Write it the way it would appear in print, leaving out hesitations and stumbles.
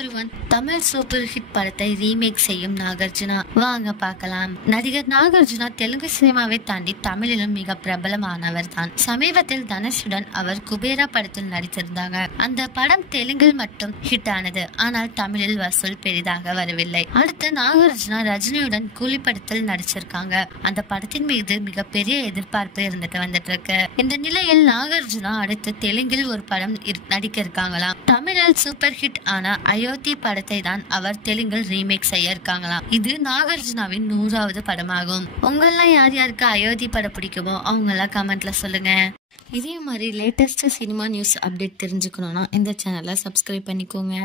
ஒருவன் Tamil super hit படத்தை remake செய்யும் நாகார்ஜுனா. வாங்க பார்க்கலாம். நடிகர் நாகார்ஜுனா தெலுங்கு சினிமாவை தாண்டி தமிழிலும் மிக பிரபலமானவர் தான். சமீபத்தில் தனுஷுடன் அவர் குபேரா படத்தில் நடித்திருந்தாங்க. அந்த படம் தெலுங்கில் மட்டும் ஹிட் ஆனது. ஆனால் தமிழில் வசூல் பெரிதாக வரவில்லை. அடுத்து நாகார்ஜுனா ரஜினியுடன் கூலி படத்தில் நடிச்சிருக்காங்க. அந்த படத்தின் மீது மிகப்பெரிய எதிர்பார்ப்பு வந்துட்டு இருக்கு. இந்த நிலையில் நாகார்ஜுனா அடுத்து தெலுங்கில் ஒரு படம் நடிக்க இருக்காங்களாம். தமிழில் சூப்பர் ஹிட் ஆன அயோத்தி படத்தை தான் அவர் தெலுங்கில் ரீமேக் செய்ய இருக்காங்களாம். இது நாகார்ஜுனாவின் 100வது படமாகும். உங்களெல்லாம் யார் யாருக்கு அயோத்தி படம் பிடிக்குமோ அவங்க எல்லாம் கமெண்ட்ல சொல்லுங்க. இதே மாதிரி லேட்டஸ்ட் சினிமா நியூஸ் அப்டேட் தெரிஞ்சுக்கணும்னா இந்த சேனலை சப்ஸ்கிரைப் பண்ணிக்கோங்க.